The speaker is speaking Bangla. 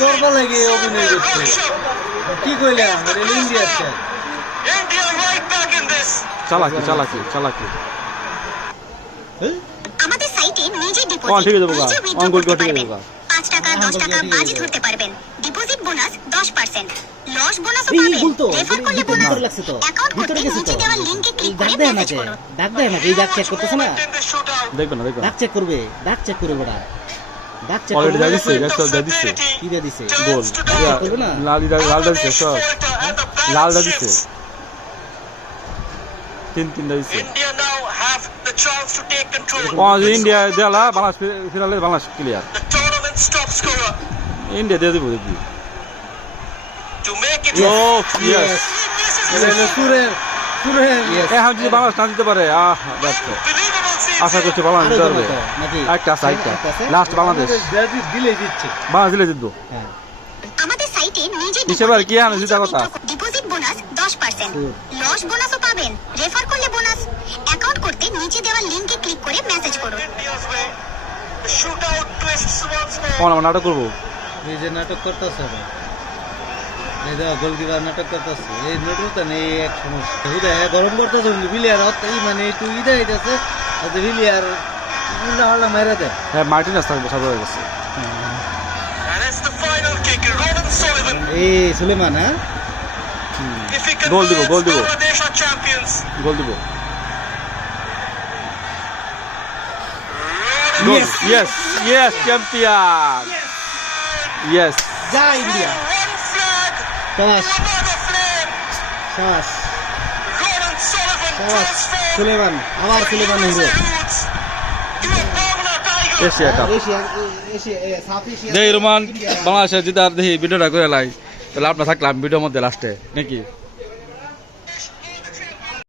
করবা লাগে অভিনয় করছে কি কইলাম ইন্ডিয়া চালাকি চালাকি চালাকি আমাদের সাইটে নিজে ঠিক ডিপোজিট আছে বাবা অঙ্কুল ঠিক আছে বাবা 5 টাকা 10 টাকা বাজি ধরতে পারবেন ডিপোজিট বোনাস 10% লস বোনাসও পাবেন রেফার করলে বোনাস লাগছে তো অ্যাকাউন্ট করতে নিচে দেওয়া লিংকে ক্লিক করে মেসেজ করুন ডাক দেয় না এই ডাক চেক করতেছ না দেখবেন না দেখবেন ডাক চেক করবে ওটা ডাক চেক অলরেডি যা দিছে দেখছো যা দিছে কি দিয়ে দিছে গোল করবে না লাল দা দিছে সব লাল দা দিছে তিন দা দিছে India now have the chance to take control. India দেলা বাংলাদেশ ফিরালে Bangladesh clear The tournament's top scorer India দিয়ে দিব দেখবি to make it. ও ইয়েস সুরের এখন যদি বাংলাদেশ না দিতে পারে দেখো Unbelievable আশা scenes. করছি বাংলাদেশ দিতে পারবে নাকি একটা লাস্ট বাংলাদেশ দিলে দিচ্ছে বাংলাদেশ দিলে জিতবো হ্যাঁ আমাদের সাইটে নিজে হিসেবে আর কি আনে জিতা কথা ডিপোজিট বোনাস 10% লস বোনাসও পাবেন রেফার করলে বোনাস অ্যাকাউন্ট করতে নিচে দেওয়া লিংকে ক্লিক করে মেসেজ করুন India's way. The shootout twists once more. আমরা নাটক করবো এই যে নাটক করতেছে এই যে গোলকিপার নাটক করতেছে এই নাটকটা নেই এক সমস্যা হুদা গরম করতেছে বিলিয়ার মানে তুই ইদা হইতাছে আর বিলিয়ার না হলা মেরে দে হ্যাঁ মার্টিনেস থাকবে সব হয়ে গেছে And it's the final kick. Ronan Sullivan. এই সুলেমান হ্যাঁ If he Goal dibo, converts, goal dibo. Bangladesh are champions. Goal দিব Ronan goal yes yes champion yes যা ইন্ডিয়া one flag, শাবাশ another flame. শাবাশ Ronan Sullivan শাবাশ transformed সুলেমান আবার সুলেমান USA hero roots to a Bangla Tiger. Asia cup Asia south Asia দেখি রোমান বাংলাদেশের জিতার দেখি ভিডিওটা করে লাই তাহলে আপনার থাকলাম ভিডিওর মধ্যে লাস্টে নাকি